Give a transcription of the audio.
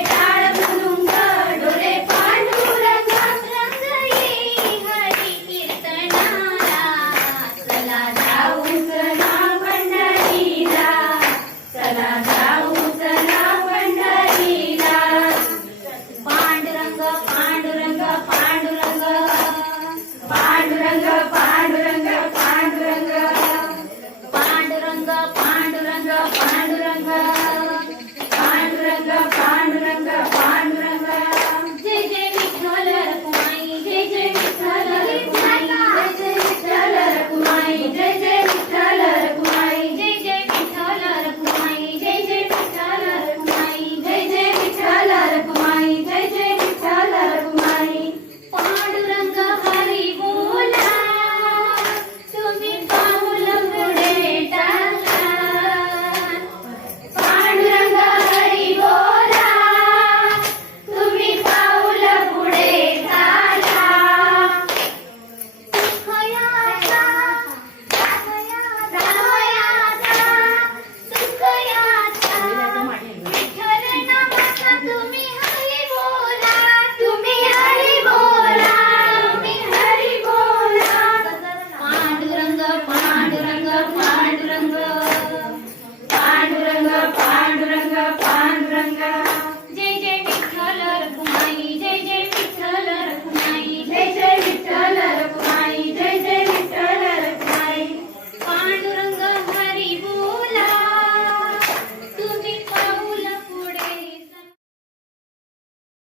Great time.